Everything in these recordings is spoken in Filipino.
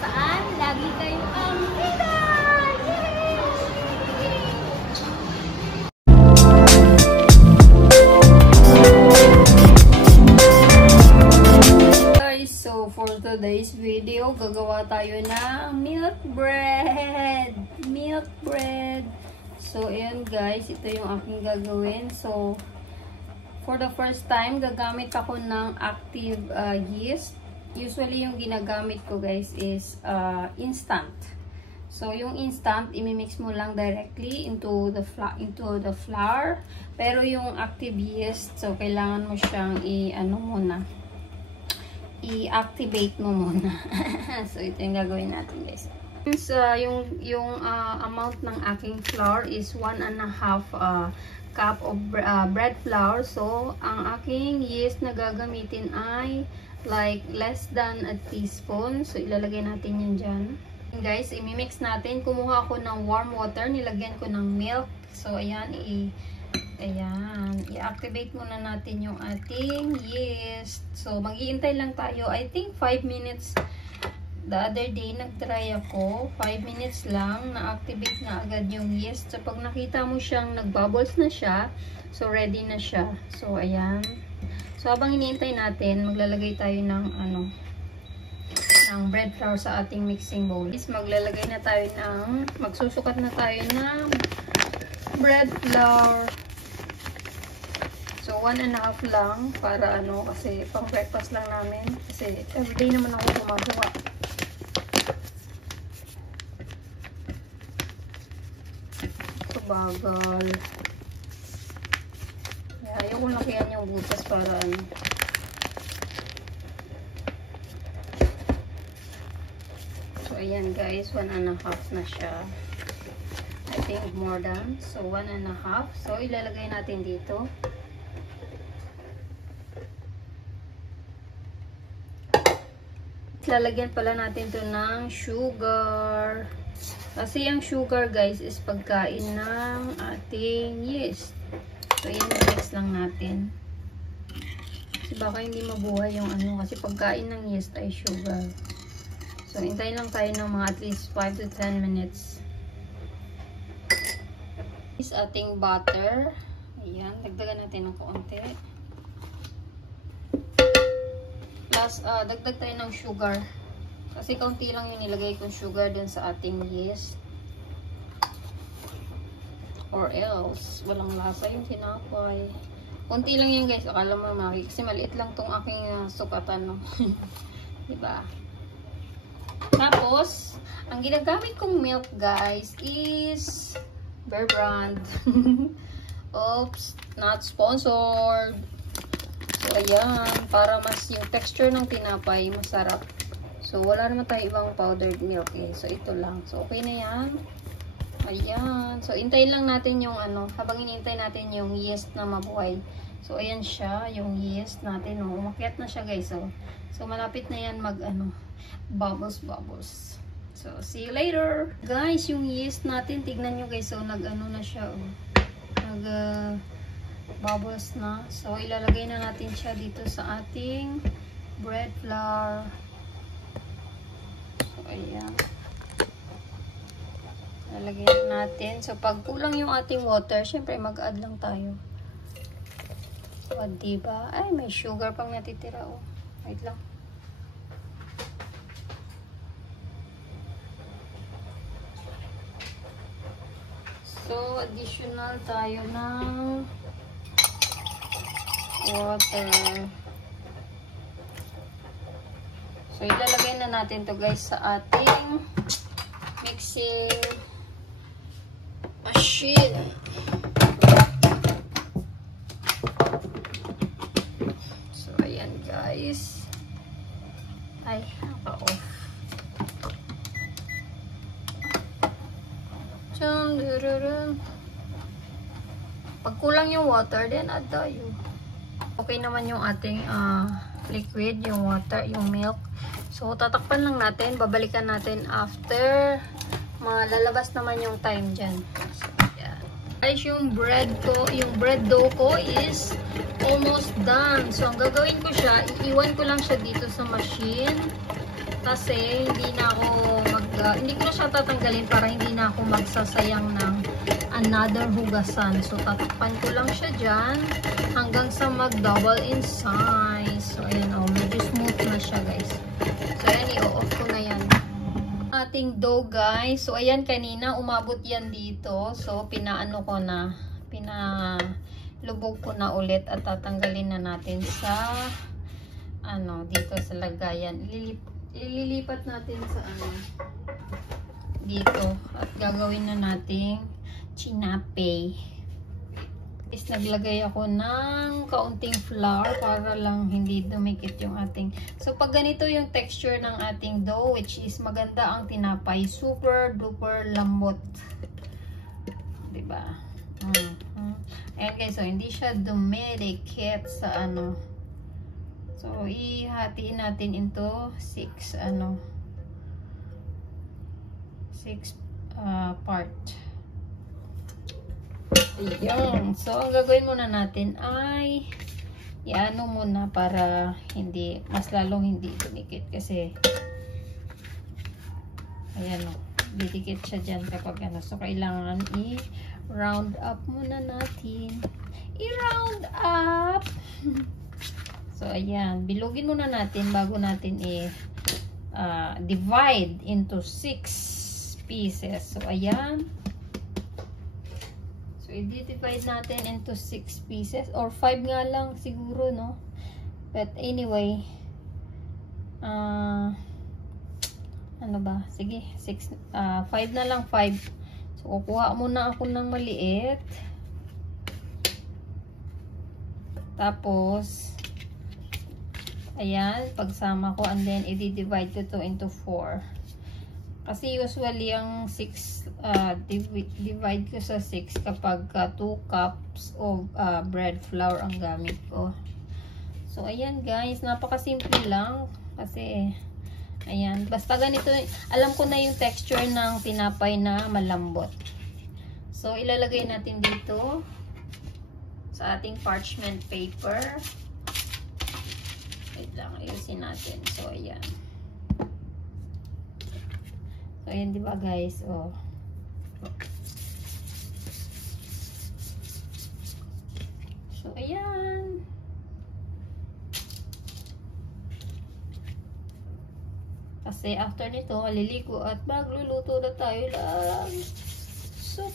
saan lagi kayo ang bida! Guys, so for today's video, gagawa tayo ng milk bread. Milk bread. So, ayan guys, ito yung aking gagawin. So, for the first time, gagamit ako ng active yeast. Usually, yung ginagamit ko guys is instant. So, yung instant, imimix mo lang directly into the flour. Pero yung active yeast, so kailangan mo siyang i-activate mo muna. So, ito yung gagawin natin guys. Since yung amount ng aking flour is 1.5 cup of bread flour. So, ang aking yeast na gagamitin ay like less than a teaspoon. So, ilalagay natin yun dyan. And guys, imimix natin. Kumuha ako ng warm water. Nilagyan ko ng milk. So, ayan. I-activate muna natin yung ating yeast. So, mag-iintay lang tayo. I think 5 minutes. The other day, nag-try ako. 5 minutes lang. Na-activate na agad yung yeast. So, pag nakita mo siyang nag-bubbles na siya, so, ready na siya. So, ayan. So, habang iniintay natin, maglalagay tayo ng bread flour sa ating mixing bowl. Maglalagay na tayo magsusukat na tayo ng bread flour. So, 1.5 lang para kasi pang breakfast lang namin. Kasi everyday naman ako gumagawa. So, bagal. Ayaw ko lakihan yung butas para So, ayan guys, 1.5 na siya. I think more than. So, 1.5. So, ilalagay natin dito. Lalagyan pala natin to ng sugar. Kasi ang sugar guys is pagkain ng ating yeast. So, yan, mix lang natin. Kasi baka hindi mabuhay yung kasi pagkain ng yeast ay sugar. So, hintayin lang tayo ng mga at least 5 to 10 minutes. Is ating butter. Ayan, dagdagan natin ng konti. Plus, dagdag tayo ng sugar. Kasi kaunti lang yung nilagay kong sugar dun sa ating yeast. Or else, walang lasa yung tinapay. Kunti lang yan guys. Akala mo maki. Kasi maliit lang tong aking sukatan. No? Diba? Tapos, ang ginagamit kong milk guys is Bear Brand. Oops, not sponsored. So, ayan. Para mas yung texture ng tinapay masarap. So, wala naman tayo ibang powdered milk eh. So, ito lang. So, okay na yan. Ayan. So, hintayin lang natin yung habang inintay natin yung yeast na mabuhay. So, ayan siya, yung yeast natin. Umakyat na siya, guys. So, malapit na yan bubbles. So, see you later. Guys, yung yeast natin, tignan nyo, guys. So, na siya, bubbles na. So, ilalagay na natin siya dito sa ating bread flour. So, ayan. Lalagyan natin. So, pag kulang yung ating water, syempre mag-add lang tayo. So, diba? Ay, may sugar pang natitira. Oh. Wait lang. So, additional tayo ng water. So, ilalagay na natin to guys sa ating mixing machine. So, ayan guys. Ay, naka-off. Pag kulang yung water, then add tayo. Okay naman yung ating liquid, yung water, yung milk. So, tatakpan lang natin. Babalikan natin after lalabas naman yung time dyan. So, yan. Guys, yung bread dough ko is almost done. So, ang gagawin ko siya, iiwan ko lang siya dito sa machine. Kasi hindi ko na siya tatanggalin para hindi na ako magsasayang ng another hugasan. So, tatakpan ko lang siya dyan hanggang sa mag-double in size. So, ayan o. Medyo smooth na siya, guys. So, ayan, i-off ko na yan. Ating dough, guys. So, ayan, kanina umabot yan dito. So, pinalubog ko na ulit at tatanggalin na natin sa dito sa lagayan. Ililipat natin sa dito at gagawin na nating chinape. Is naglagay ako ng kaunting flour para lang hindi dumikit yung ating. So pag ganito yung texture ng ating dough, which is maganda ang tinapay, super duper lambot. 'Di ba? Ayan guys, so hindi siya dumidikit sa So ihatiin natin into 6 part. Ayan. So, ang gagawin muna natin ay i-ano muna para mas lalong hindi dumikit kasi ayan o, didikit siya dyan kapag So, kailangan i-round up muna natin. I-round up! So, ayan. Bilugin muna natin bago natin divide into 6 pieces. So, ayan. So, i-divide natin into 6 pieces. Or 5 nga lang siguro, no? But anyway, ano ba? Sige, 5 na lang, 5. So, kukuha muna ako ng maliit. Tapos, ayan, pagsama ko, and then, i-divide ko to into 4. Kasi usually, ang 6, divide ko sa 6 kapag 2 cups of bread flour ang gamit ko. So, ayan guys, napakasimple lang. Kasi, ayan, basta ganito, alam ko na yung texture ng tinapay na malambot. So, ilalagay natin dito sa ating parchment paper. Wait lang, ayusin natin. So, ayan. So, ayan, diba guys? Oh. So, ayan. Kasi after nito, maliligo at magluluto na tayo ng soup.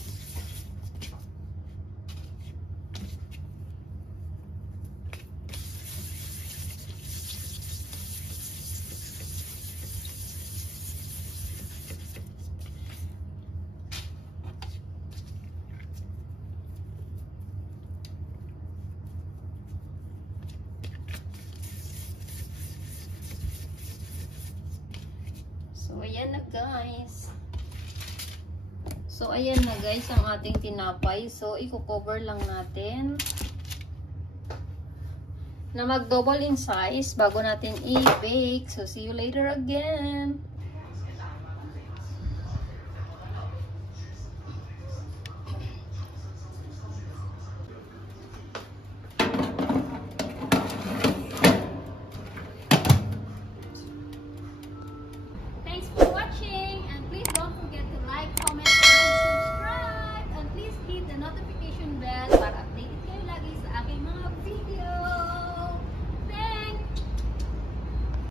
So, ayan na guys. So, ayan na guys ang ating tinapay. So, i-cover lang natin na mag-double in size bago natin i-bake. So, see you later again.